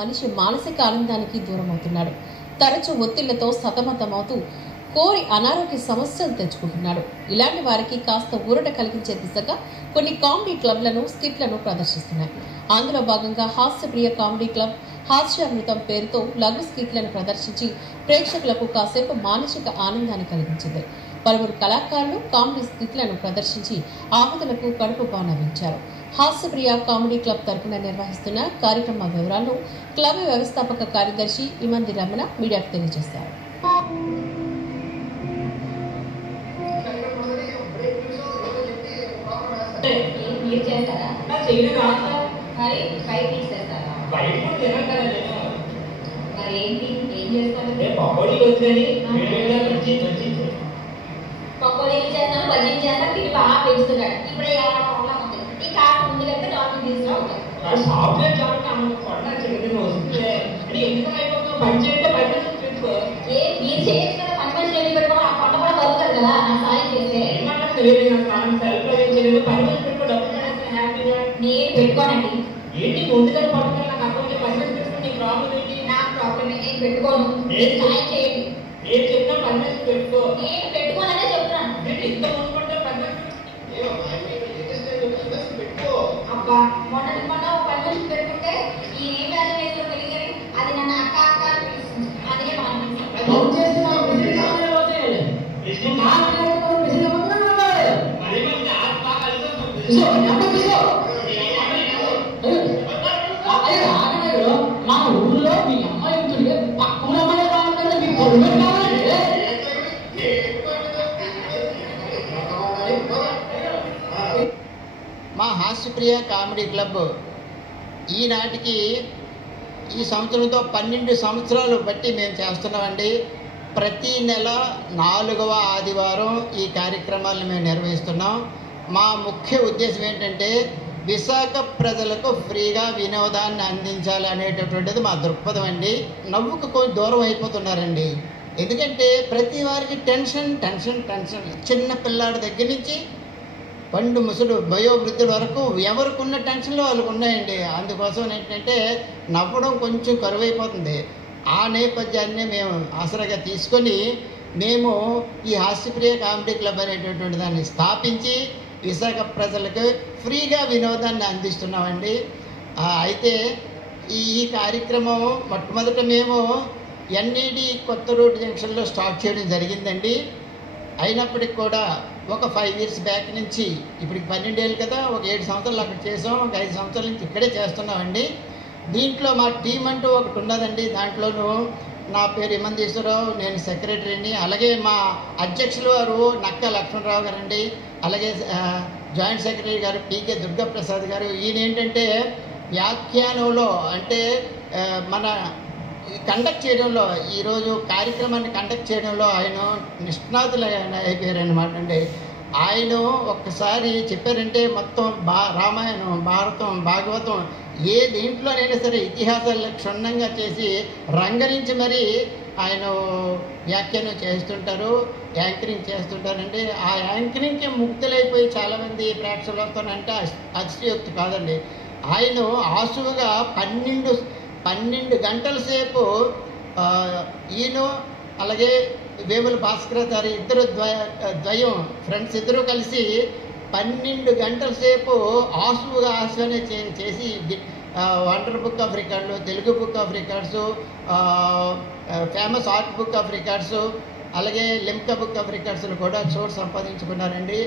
మనిషి మానసిక ఆనందానికి దూరమవుతున్నాడు. తరచూ ఒత్తిళ్లతో సతమతమవుతూ కోరి అనారోగ్య సమస్యలు తెచ్చుకుంటున్నాడు. ఇలాంటి వారికి కాస్త ఊరట కలిగించే దిశగా కొన్ని కామెడీ క్లబ్లను, స్కిట్లను ప్రదర్శిస్తున్నాయి. అందులో భాగంగా హాస్యప్రియ కామెడీ క్లబ్ హాస్యామృతం పేరుతో లఘు స్కిట్లను ప్రదర్శించి ప్రేక్షకులకు కాసేపు మానసిక ఆనందాన్ని కలిగించింది. పలువురు కళాకారులు కామెడీ స్కిట్లను ప్రదర్శించి ఆహుతులకు కడుపు బానవించారు. హాస్యప్రియ కామెడీ క్లబ్ తరఫున నిర్వహిస్తున్న కార్యక్రమ వివరాలను క్లబ్ వ్యవస్థాపక కార్యదర్శి ఇమంది రమణ మీడియాకు తెలియజేశారు. పకోడీలు చేస్తాను, బజ్జీలు చేస్తాను, తిని బాగా పెంచుతున్నాడు. ఇప్పుడు ఏమైనా ప్రాబ్లం ఉంది? ఈ కార్ ముందు కంటే డాక్టర్ తీసుకురా అవుతాయి. మీరు చేయొచ్చు కదా, పని మనిషి వెళ్ళి పెట్టుకోవడం, ఆ కొండ కూడా బతుకుతారు కదా నా సాయం చేస్తే. నేను పెట్టుకోనండి. నా ప్రాబ్లం నేను పెట్టుకోను. సాయం చేయండి. నేను పెట్టుకోననే చెప్తున్నాను. అబ్బా మొన్నటి మొన్న పని మనిషి పెట్టుకుంటే ఈ ఏం వ్యాధి వేసుకో తెలియదు, అది నన్ను అక్క అక్క పిలుస్తుంది. అందుకే మా ఊళ్ళో మీ అమ్మాయి ఉంటుంది, పక్కన అమ్మాయి కావాలంటే మీ పొడుగు కావాలండి. మా హాస్యప్రియ కామెడీ క్లబ్ ఈనాటికి ఈ సంవత్సరంతో 12 సంవత్సరాలు బట్టి మేము చేస్తున్నామండి. ప్రతి నెల 4వ ఆదివారం ఈ కార్యక్రమాలను మేము నిర్వహిస్తున్నాం. మా ముఖ్య ఉద్దేశం ఏంటంటే విశాఖ ప్రజలకు ఫ్రీగా వినోదాన్ని అందించాలి అనేటటువంటిది మా దృక్పథం అండి. నవ్వుకు కొంచెం దూరం అయిపోతున్నారండి. ఎందుకంటే ప్రతి వారికి టెన్షన్ టెన్షన్ టెన్షన్, చిన్న పిల్లాడి దగ్గర నుంచి పండు ముసలు వయోవృద్ధుల వరకు ఎవరికి ఉన్న టెన్షన్లు వాళ్ళకు ఉన్నాయండి. అందుకోసం ఏంటంటే నవ్వడం కొంచెం కరువైపోతుంది. ఆ నేపథ్యాన్ని మేము ఆసరాగా తీసుకొని మేము ఈ హాస్యప్రియ కామెడీ క్లబ్ అనేటటువంటి దాన్ని స్థాపించి విశాఖ ప్రజలకు ఫ్రీగా వినోదాన్ని అందిస్తున్నామండి. అయితే ఈ కార్యక్రమం మొట్టమొదట మేము ఎన్ఈడి కొత్త రోడ్ జంక్షన్లో స్టార్ట్ చేయడం జరిగిందండి. అయినప్పటికి కూడా ఒక 5 years బ్యాక్ నుంచి ఇప్పటికి 12 ఏళ్ళు కదా, ఒక 7 సంవత్సరాలు అక్కడ చేసాం, ఒక 5 సంవత్సరాల నుంచి ఇక్కడే చేస్తున్నామండి. దీంట్లో మా టీం అంటూ ఒకటి ఉన్నదండి. దాంట్లోనూ నా పేరు ఇమందీశ్వరరావు, నేను సెక్రటరీని. అలాగే మా అధ్యక్షులు వారు నక్క లక్ష్మణరావు గారండి. అలాగే జాయింట్ సెక్రటరీ గారు పీకే దుర్గాప్రసాద్ గారు. ఈయన ఏంటంటే వ్యాఖ్యానంలో అంటే మన కండక్ట్ చేయడంలో, ఈరోజు కార్యక్రమాన్ని కండక్ట్ చేయడంలో ఆయన నిష్ణాతులు అయిపోయారు అనమాట అండి. ఆయన ఒక్కసారి చెప్పారంటే మొత్తం రామాయణం, భారతం, భాగవతం ఏ దీంట్లోనైనా సరే ఇతిహాసాలు క్షుణ్ణంగా చేసి రంగరించి మరీ ఆయన వ్యాఖ్యానం చేస్తుంటారు, యాంకరింగ్ చేస్తుంటారండి. ఆ యాంకరింగ్కి ముక్తులైపోయి చాలామంది ప్రేక్షకులు వస్తానంటే అతిశయోక్తి కాదండి. ఆయన ఆసువుగా 12 గంటల సేపు ఈయన అలాగే వేముల భాస్కరాచారి ఇద్దరు ద్వయం ఫ్రెండ్స్ ఇద్దరు కలిసి 12 గంటల సేపు ఆసువుగా చేసి వండర్ బుక్ ఆఫ్ రికార్డులు, Telugu book of records, famous art book of records, అలాగే లిమ్కా బుక్ ఆఫ్ రికార్డ్స్ను కూడా చోటు సంపాదించుకున్నారండి.